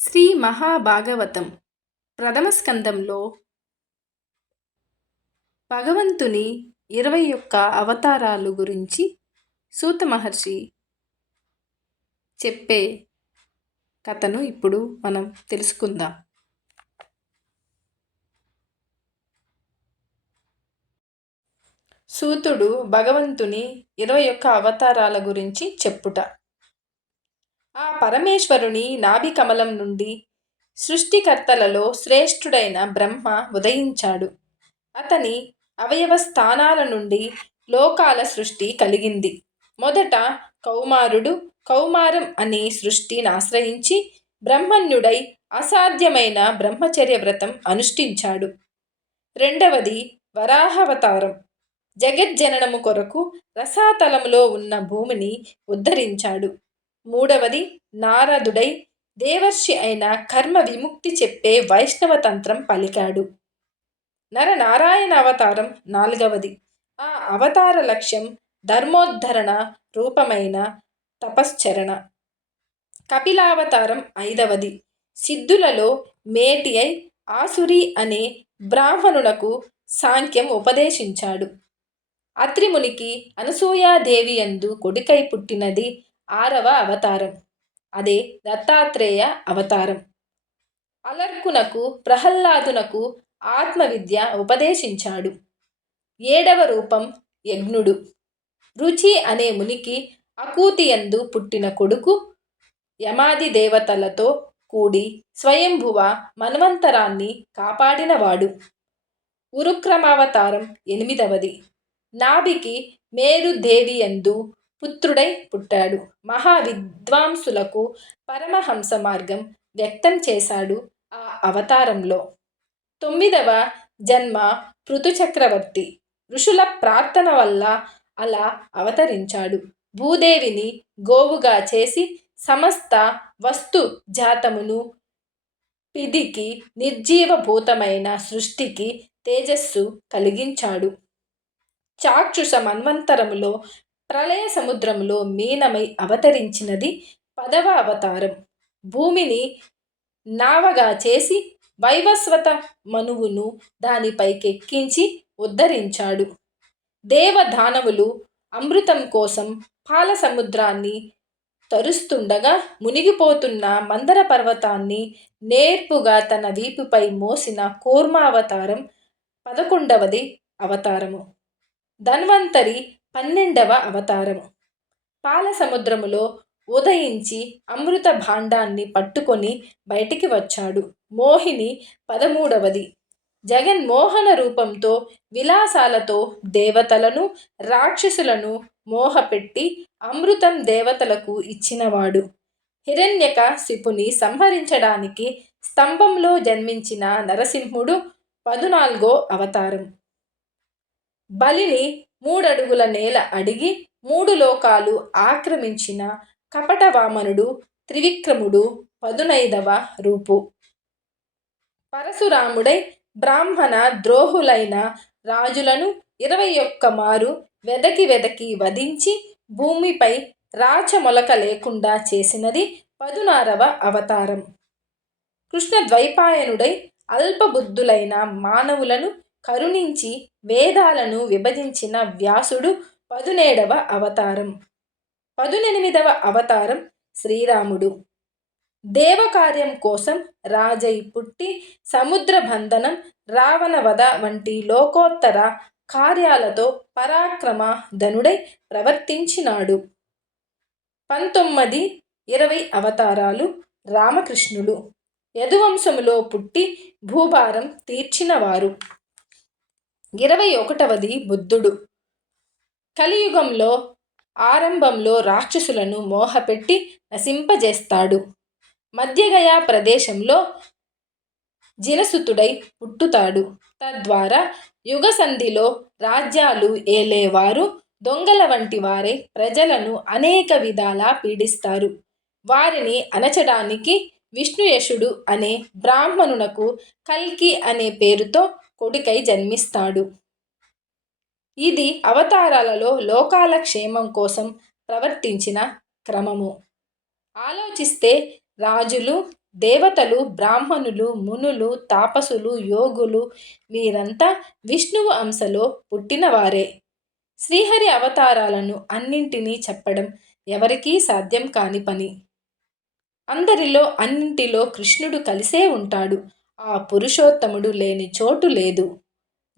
శ్రీ మహాభాగవతం ప్రథమ స్కందంలో భగవంతుని 21 అవతారాలు గురించి సూత మహర్షి చెప్పే కథను ఇప్పుడు మనం తెలుసుకుందాం. సూతుడు భగవంతుని 21 అవతారాల గురించి చెప్పుట. ఆ పరమేశ్వరుని నాభి కమలం నుండి సృష్టికర్తలలో శ్రేష్ఠుడైన బ్రహ్మ ఉదయించాడు. అతని అవయవ స్థానాల నుండి లోకాల సృష్టి కలిగింది. మొదట కౌమారుడు కౌమారం అనే సృష్టిని ఆశ్రయించి బ్రహ్మణ్యుడై అసాధ్యమైన బ్రహ్మచర్య వ్రతం అనుష్ఠించాడు. రెండవది వరాహావతారం. జగజ్జననము కొరకు రసాతలములో ఉన్న భూమిని ఉద్ధరించాడు. మూడవది నారదుడై దేవర్షి అయిన కర్మ విముక్తి చెప్పే వైష్ణవ తంత్రం పలికాడు. నరనారాయణ అవతారం నాలుగవది. ఆ అవతార లక్ష్యం ధర్మోద్ధరణ రూపమైన తపశ్చరణ. కపిలావతారం ఐదవది. సిద్ధులలో మేటి అయి ఆసురి అనే బ్రాహ్మణునకు సాంఖ్యం ఉపదేశించాడు. అత్రిమునికి అనసూయాదేవి యందు కొడుకై పుట్టినది ఆరవ అవతారం. అదే దత్తాత్రేయ అవతారం. అలర్కునకు ప్రహ్లాదునకు ఆత్మవిద్య ఉపదేశించాడు. ఏడవ రూపం యజ్ఞుడు. రుచి అనే మునికి అకూతియందు పుట్టిన కొడుకు యమాది దేవతలతో కూడి స్వయంభువ మన్వంతరాన్ని కాపాడినవాడు. ఉరుక్రమావతారం ఎనిమిదవది. నాభికి మేరుదేవియందు పుత్రుడై పుట్టాడు. మహావిద్వాంసులకు పరమహంస మార్గం వ్యక్తం చేశాడు ఆ అవతారంలో. తొమ్మిదవ జన్మ పృథుచక్రవర్తి. ఋషుల ప్రార్థన వల్ల అలా అవతరించాడు. భూదేవిని గోవుగా చేసి సమస్త వస్తు జాతమును పిదికి నిర్జీవభూతమైన సృష్టికి తేజస్సు కలిగించాడు. చాక్షుష మన్వంతరములో ప్రళయ సముద్రములో మీనమై అవతరించినది 10వ అవతారం. భూమిని నావగా చేసి వైవస్వత మనువును దానిపైకెక్కించి ఉద్ధరించాడు. దేవదానవులు అమృతం కోసం పాల సముద్రాన్ని తరుస్తుండగా మునిగిపోతున్న మందర పర్వతాన్ని నేర్పుగా తన వీపుపై మోసిన కూర్మావతారం 11వది అవతారము. ధన్వంతరి 12వ అవతారము. పాల సముద్రములో ఉదయించి అమృత భాండాన్ని పట్టుకొని బయటికి వచ్చాడు. మోహిని 13వది. జగన్మోహన రూపంతో విలాసాలతో దేవతలను రాక్షసులను మోహపెట్టి అమృతం దేవతలకు ఇచ్చినవాడు. హిరణ్యకశిపుని సంహరించడానికి స్తంభంలో జన్మించిన నరసింహుడు 14వ అవతారం. బలిని 3 అడుగుల నేల అడిగి 3 లోకాలు ఆక్రమించిన కపట వామనుడు త్రివిక్రముడు 15వ రూపు. పరశురాముడై బ్రాహ్మణ ద్రోహులైన రాజులను 21 మారు వెదకి వధించి భూమిపై రాచమొలక లేకుండా చేసినది 16వ అవతారం. కృష్ణద్వైపాయనుడై అల్పబుద్ధులైన మానవులను కరుణించి వేదాలను విభజించిన వ్యాసుడు 17వ అవతారం. 18వ అవతారం శ్రీరాముడు. దేవకార్యం కోసం రాజై పుట్టి సముద్ర బంధనం రావణ వధ వంటి లోకోత్తర కార్యాలతో పరాక్రమ ధనుడై ప్రవర్తించినాడు. 19, 20 అవతారాలు రామకృష్ణులు. యదువంశములో పుట్టి భూభారం తీర్చినవారు. 21వది బుద్ధుడు. కలియుగంలో ఆరంభంలో రాక్షసులను మోహపెట్టి నశింపజేస్తాడు. మధ్యగయా ప్రదేశంలో జినసుతుడై పుట్టుతాడు. తద్వారా యుగసంధిలో రాజ్యాలు ఏలేవారు దొంగల వంటి వారై ప్రజలను అనేక విధాలా పీడిస్తారు. వారిని అణచడానికి విష్ణుయశుడు అనే బ్రాహ్మణునకు కల్కి అనే పేరుతో కొడుకై జన్మిస్తాడు. ఇది అవతారాలలో లోకాల క్షేమం కోసం ప్రవర్తించిన క్రమము. ఆలోచిస్తే రాజులు దేవతలు, బ్రాహ్మణులు, మునులు, తాపసులు, యోగులు వీరంతా విష్ణువు అంశలో పుట్టినవారే. శ్రీహరి అవతారాలను అన్నింటినీ చెప్పడం ఎవరికీ సాధ్యం కాని పని. అందరిలో అన్నింటిలో కృష్ణుడు కలిసే ఉంటాడు. ఆ పురుషోత్తముడు లేని చోటు లేదు.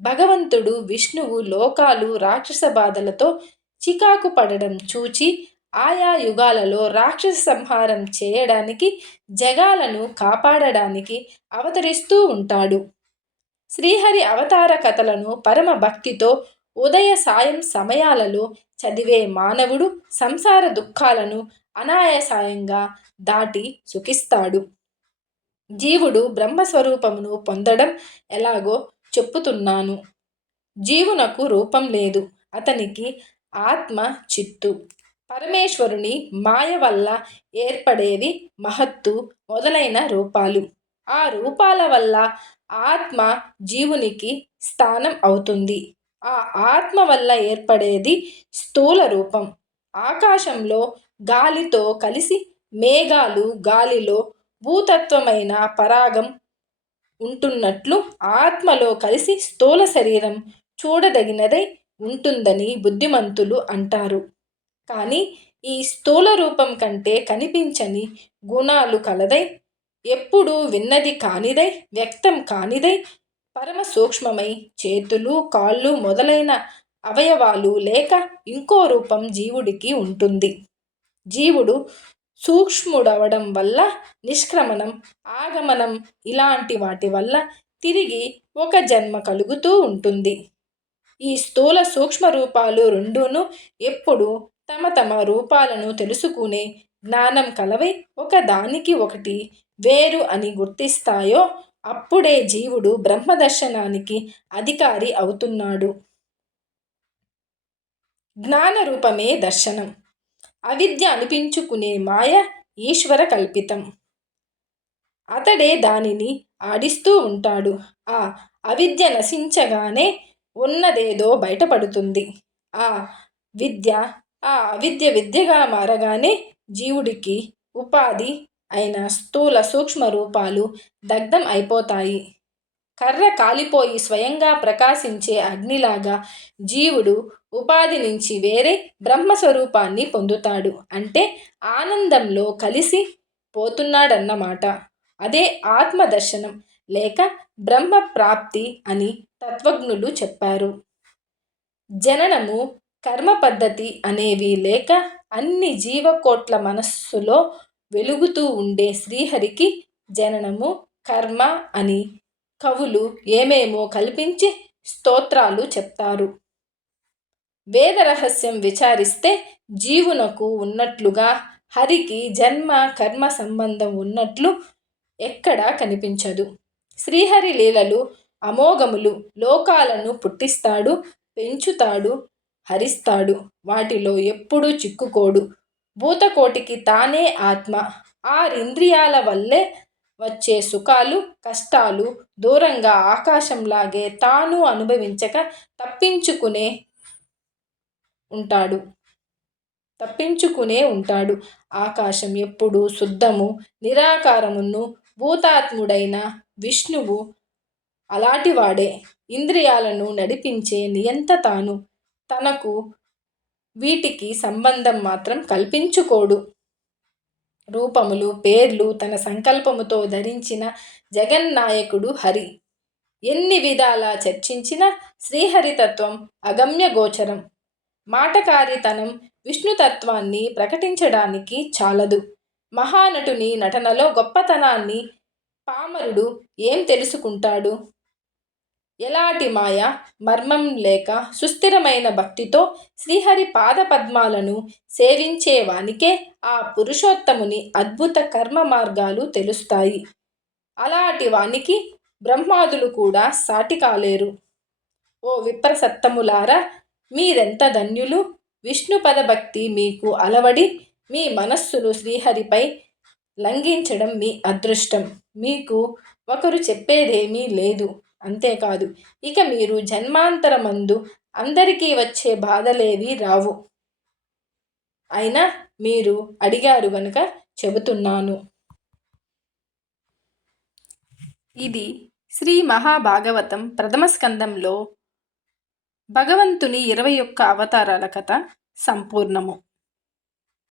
భగవంతుడు విష్ణువు లోకాలు రాక్షస బాధలతో చికాకు పడడం చూచి ఆయా యుగాలలో రాక్షస సంహారం చేయడానికి, జగాలను కాపాడడానికి అవతరిస్తూ ఉంటాడు. శ్రీహరి అవతార కథలను పరమ భక్తితో ఉదయ సాయం సమయాలలో చదివే మానవుడు సంసార దుఃఖాలను అనాయాసంగా దాటి సుఖిస్తాడు. జీవుడు బ్రహ్మస్వరూపమును పొందడం ఎలాగో చెప్పుతున్నాను. జీవునకు రూపం లేదు. అతనికి ఆత్మ చిత్తు. పరమేశ్వరుని మాయ వల్ల ఏర్పడేవి మహత్తు మొదలైన రూపాలు. ఆ రూపాల వల్ల ఆత్మ జీవునికి స్థానం అవుతుంది. ఆ ఆత్మ వల్ల ఏర్పడేది స్థూల రూపం. ఆకాశంలో గాలితో కలిసి మేఘాలు, గాలిలో భూతత్వమైన పరాగం ఉంటున్నట్లు ఆత్మలో కలిసి స్థూల శరీరం చూడదగినదై ఉంటుందని బుద్ధిమంతులు అంటారు. కానీ ఈ స్థూల రూపం కంటే కనిపించని గుణాలు కలదై, ఎప్పుడూ విన్నది కానిదై, వ్యక్తం కానిదై, పరమ సూక్ష్మమై చేతులు, కాళ్ళు మొదలైన అవయవాలు లేక ఇంకో రూపం జీవుడికి ఉంటుంది. జీవుడు సూక్ష్ముడవడం వల్ల నిష్క్రమణం, ఆగమనం ఇలాంటి వాటి వల్ల తిరిగి ఒక జన్మ కలుగుతూ ఉంటుంది. ఈ స్థూల సూక్ష్మ రూపాలు రెండూను ఎప్పుడు తమ తమ రూపాలను తెలుసుకునే జ్ఞానం కలవై ఒకదానికి ఒకటి వేరు అని గుర్తిస్తాయో అప్పుడే జీవుడు బ్రహ్మదర్శనానికి అధికారి అవుతున్నాడు. జ్ఞాన రూపమే దర్శనం. అవిద్య అనిపించుకునే మాయ ఈశ్వర కల్పితం. అతడే దానిని ఆడిస్తూ ఉంటాడు. ఆ అవిద్య నశించగానే ఉన్నదేదో బయటపడుతుంది. ఆ అవిద్య విద్యగా మారగానే జీవుడికి ఉపాధి అయిన స్థూల సూక్ష్మ రూపాలు దగ్ధం అయిపోతాయి. కర్ర కాలిపోయి స్వయంగా ప్రకాశించే అగ్నిలాగా జీవుడు ఉపాధి నుంచి వేరే బ్రహ్మస్వరూపాన్ని పొందుతాడు. అంటే ఆనందంలో కలిసి పోతున్నాడన్నమాట. అదే ఆత్మదర్శనం లేక బ్రహ్మ ప్రాప్తి అని తత్వజ్ఞులు చెప్పారు. జననము, కర్మ పద్ధతి అనేవి లేక అన్ని జీవకోట్ల మనస్సులో వెలుగుతూ ఉండే శ్రీహరికి జననము, కర్మ అని కవులు ఏమేమో కల్పించి స్తోత్రాలు చెప్తారు. వేద రహస్యం విచారిస్తే జీవునకు ఉన్నట్లుగా హరికి జన్మ కర్మ సంబంధం ఉన్నట్లు ఎక్కడా కనిపించదు. శ్రీహరి లీలలు అమోఘములు. లోకాలను పుట్టిస్తాడు, పెంచుతాడు, హరిస్తాడు. వాటిలో ఎప్పుడూ చిక్కుకోడు. భూతకోటికి తానే ఆత్మ. ఆరింద్రియాల వల్లే వచ్చే సుఖాలు, కష్టాలు దూరంగా ఆకాశంలాగే తాను అనుభవించక తప్పించుకునే ఉంటాడు. ఆకాశం ఎప్పుడూ శుద్ధము, నిరాకారమును. భూతాత్ముడైన విష్ణువు అలాంటివాడే. ఇంద్రియాలను నడిపించే నియంత తాను. తనకు వీటికి సంబంధం మాత్రం కల్పించుకోడు. రూపములు, పేర్లు తన సంకల్పముతో ధరించిన జగన్నాయకుడు హరి. ఎన్ని విధాలా చర్చించినా శ్రీహరితత్వం అగమ్య గోచరం. మాటకారితనం విష్ణుతత్వాన్ని ప్రకటించడానికి చాలదు. మహానటుని నటనలో గొప్పతనాన్ని పామరుడు ఏం తెలుసుకుంటాడు? ఎలాంటి మాయ మర్మం లేక సుస్థిరమైన భక్తితో శ్రీహరి పాదపద్మాలను సేవించేవానికే ఆ పురుషోత్తముని అద్భుత కర్మ మార్గాలు తెలుస్తాయి. అలాంటి వానికి బ్రహ్మాదులు కూడా సాటి కాలేరు. ఓ విప్రసత్తములారా, మీరెంత ధన్యులు! విష్ణుపద భక్తి మీకు అలవడి మీ మనస్సును శ్రీహరిపై లంఘించడం మీ అదృష్టం. మీకు ఒకరు చెప్పేదేమీ లేదు. అంతేకాదు, ఇక మీరు జన్మాంతరమందు అందరికీ వచ్చే బాధలేవీ రావు. అయినా మీరు అడిగారు గనుక చెబుతున్నాను. ఇది శ్రీ మహాభాగవతం ప్రథమ స్కందంలో భగవంతుని 21 అవతారాల కథ సంపూర్ణము.